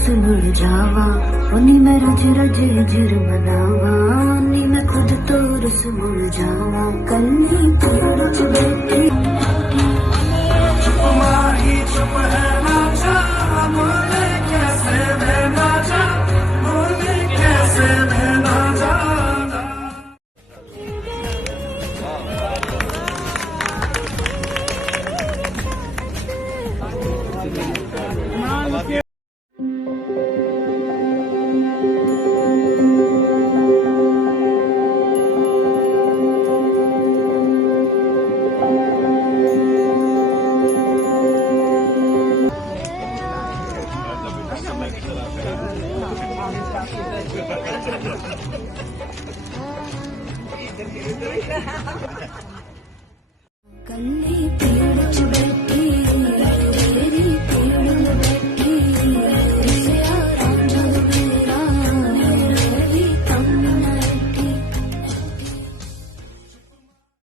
सुन जावा उन्नी मैं रज रज जिर मनावा उन्नी मैं खुद तोर सुन जावा कल्ली रज देखी चुप माही चुप है ना जा बोले कैसे मैं ना जा बोले कैसे मैं ना जा